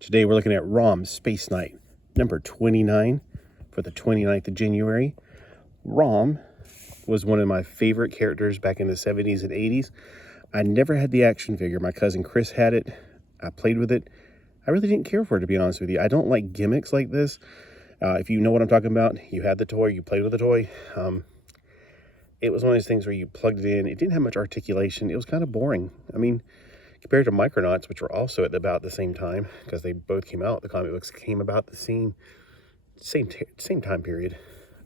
Today we're looking at ROM Space Night, number 29 for the 29th of January. ROM was one of my favorite characters back in the 70s and 80s. I never had the action figure. My cousin Chris had it. I played with it. I really didn't care for it, to be honest with you. I don't like gimmicks like this. If you know what I'm talking about, you had the toy, you played with the toy. It was one of those things where you plugged it in. It didn't have much articulation. It was kind of boring. I mean, compared to Micronauts, which were also at about the same time, because they both came out, the comic books came about the same time period.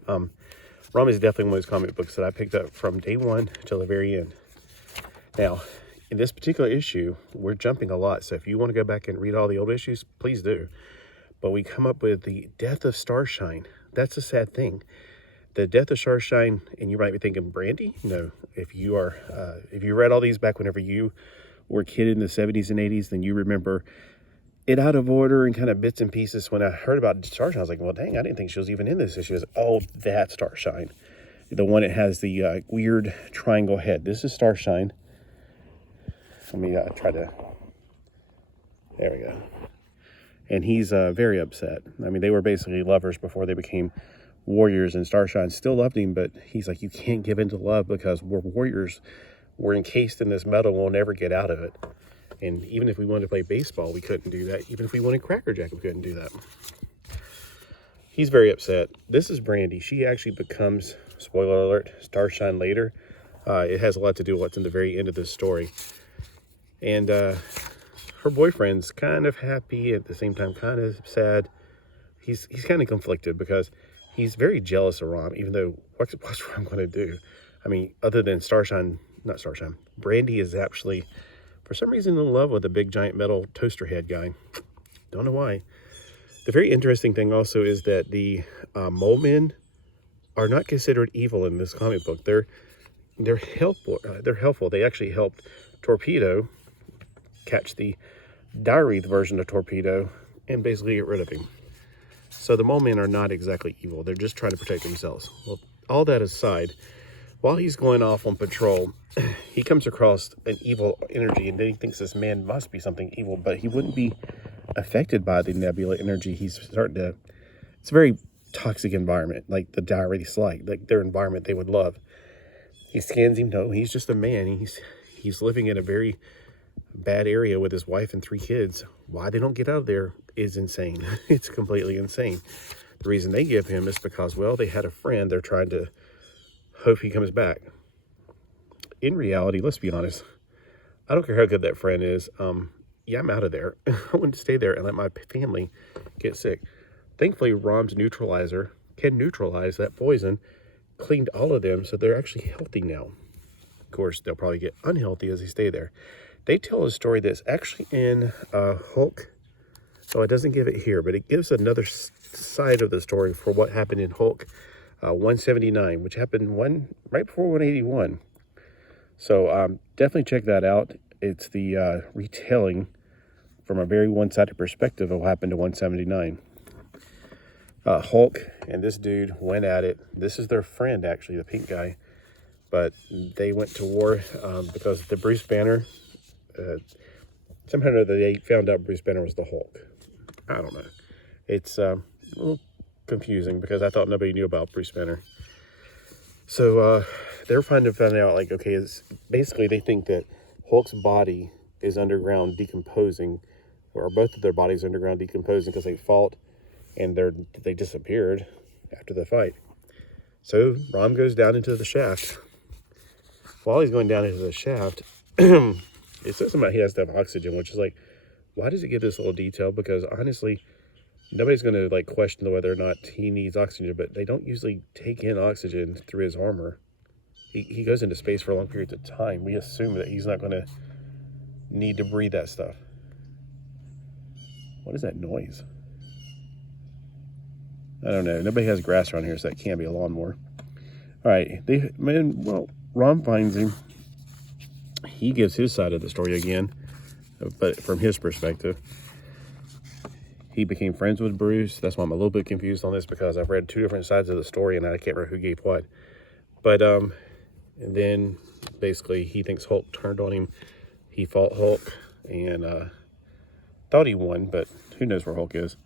ROM is definitely one of those comic books that I picked up from day one till the very end. Now, in this particular issue, we're jumping a lot, so if you want to go back and read all the old issues, please do. But we come up with the death of Starshine. That's a sad thing. The death of Starshine, and you might be thinking, Brandy? No. If you read all these back whenever you were a kid in the 70s and 80s, then you remember it out of order and kind of bits and pieces. When I heard about Starshine, I was like, well, dang, I didn't think she was even in this issue. Oh, that's Starshine. The one that has the weird triangle head. This is Starshine. Let me try to... There we go. And he's very upset. I mean, they were basically lovers before they became warriors, and Starshine still loved him, but he's like, you can't give in to love because we're warriors. We're encased in this metal. We'll never get out of it. And even if we wanted to play baseball, we couldn't do that. Even if we wanted Cracker Jack, we couldn't do that. He's very upset. This is Brandy. She actually becomes, spoiler alert, Starshine later. It has a lot to do with what's in the very end of this story. And her boyfriend's kind of happy, at the same time kind of sad. He's kind of conflicted because he's very jealous of Rom, even though what's Rom going to do? I mean, other than Brandy is actually, for some reason, in love with the big giant metal toaster head guy. Don't know why. The very interesting thing also is that the mole men are not considered evil in this comic book. They're helpful. They actually helped Torpedo catch the diary version of Torpedo and basically get rid of him. So the mole men are not exactly evil. They're just trying to protect themselves. Well, all that aside, while he's going off on patrol, he comes across an evil energy, and then he thinks this man must be something evil, but he wouldn't be affected by the nebula energy. It's a very toxic environment, like the diaries like their environment they would love. He scans him. No, he's just a man. He's living in a very bad area with his wife and 3 kids. Why they don't get out of there is insane. It's completely insane. The reason they give him is because, well, they had a friend. They're trying to hope he comes back. In reality, let's be honest, I don't care how good that friend is. Yeah, I'm out of there. I wouldn't stay there and let my family get sick. Thankfully, Rom's neutralizer can neutralize that poison, cleaned all of them, so they're actually healthy now. Of course, they'll probably get unhealthy as they stay there. They tell a story that's actually in Hulk. So it doesn't give it here, but it gives another side of the story for what happened in Hulk 179, which happened right before 181. So definitely check that out. It's the retelling from a very one-sided perspective of what happened to 179. Hulk and this dude went at it. This is their friend, actually, the pink guy. But they went to war because the Bruce Banner... somehow or other they found out Bruce Banner was the Hulk. I don't know. It's a little confusing because I thought nobody knew about Bruce Banner. So they're trying to find out, like, okay, basically they think that Hulk's body is underground decomposing, or both of their bodies are underground decomposing because they fought and they disappeared after the fight. So Rom goes down into the shaft. While he's going down into the shaft, it says something he has to have oxygen, which is like, why does it give this little detail? Because honestly, nobody's going to like question whether or not he needs oxygen, but they don't usually take in oxygen through his armor. He goes into space for long periods of time. We assume that he's not going to need to breathe that stuff. What is that noise? I don't know. Nobody has grass around here, so that can't be a lawnmower. All right. Rom finds him. He gives his side of the story again, but from his perspective. He became friends with Bruce. That's why I'm a little bit confused on this, because I've read 2 different sides of the story and I can't remember who gave what. But and then basically he thinks Hulk turned on him. He fought Hulk, and thought he won, but who knows where Hulk is.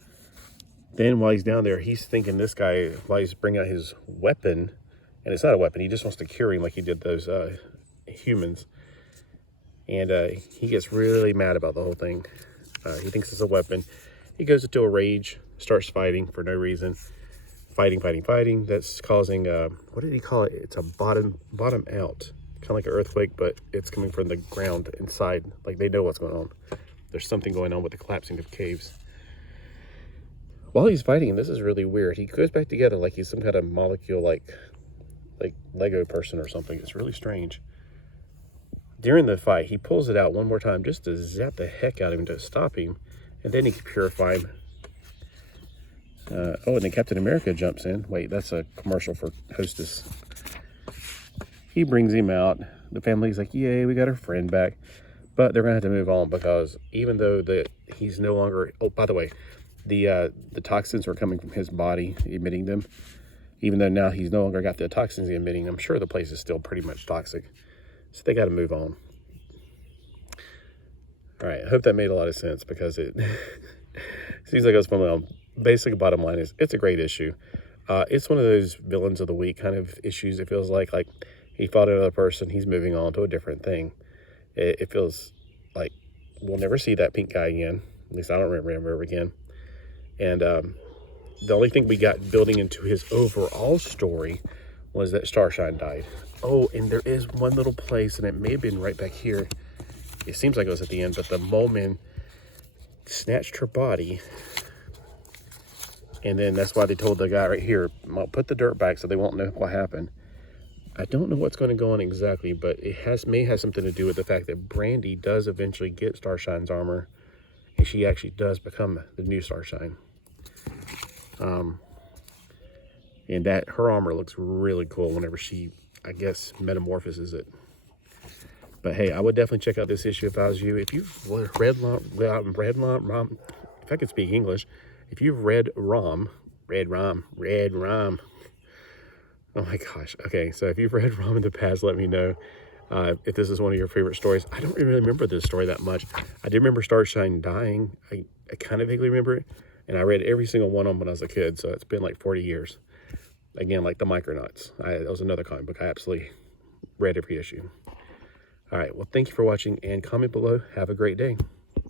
Then while he's down there, he's thinking this guy, while he's bringing out his weapon, and it's not a weapon, he just wants to cure him like he did those humans. And he gets really mad about the whole thing. He thinks it's a weapon. He goes into a rage, starts fighting for no reason. Fighting. That's causing, what did he call it? It's a bottom out. Kind of like an earthquake, but it's coming from the ground inside. Like they know what's going on. There's something going on with the collapsing of caves. While he's fighting, this is really weird. He goes back together like he's some kind of molecule, like Lego person or something. It's really strange. During the fight, he pulls it out one more time just to zap the heck out of him to stop him. And then he can purify him. Oh, and then Captain America jumps in. Wait, that's a commercial for Hostess. He brings him out. The family's like, yay, we got our friend back. But they're going to have to move on because even though he's no longer... Oh, by the way, the toxins are coming from his body, emitting them. Even though now he's no longer got the toxins emitting, I'm sure the place is still pretty much toxic. So they got to move on. All right, I hope that made a lot of sense because it seems like it was from my basic bottom line is it's a great issue. It's one of those villains of the week kind of issues. It feels like he fought another person, he's moving on to a different thing. It feels like we'll never see that pink guy again. At least I don't remember again. And the only thing we got building into his overall story was that Starshine died. Oh, and there is one little place, and it may have been right back here. It seems like it was at the end, but the mole man snatched her body. And then that's why they told the guy right here, put the dirt back so they won't know what happened. I don't know what's going to go on exactly, but it may have something to do with the fact that Brandy does eventually get Starshine's armor, and she actually does become the new Starshine. And that her armor looks really cool whenever she, I guess, metamorphoses it. But hey, I would definitely check out this issue if I was you. If you've read Rom, if I could speak English, if you've read Rom. Oh my gosh. Okay, so if you've read Rom in the past, let me know if this is one of your favorite stories. I don't really remember this story that much. I do remember Starshine dying. I kind of vaguely remember it. And I read every single one of them when I was a kid, so it's been like 40 years. Again, like the Micronauts. That was another comic book I absolutely read every issue. All right, well, thank you for watching, and comment below. Have a great day.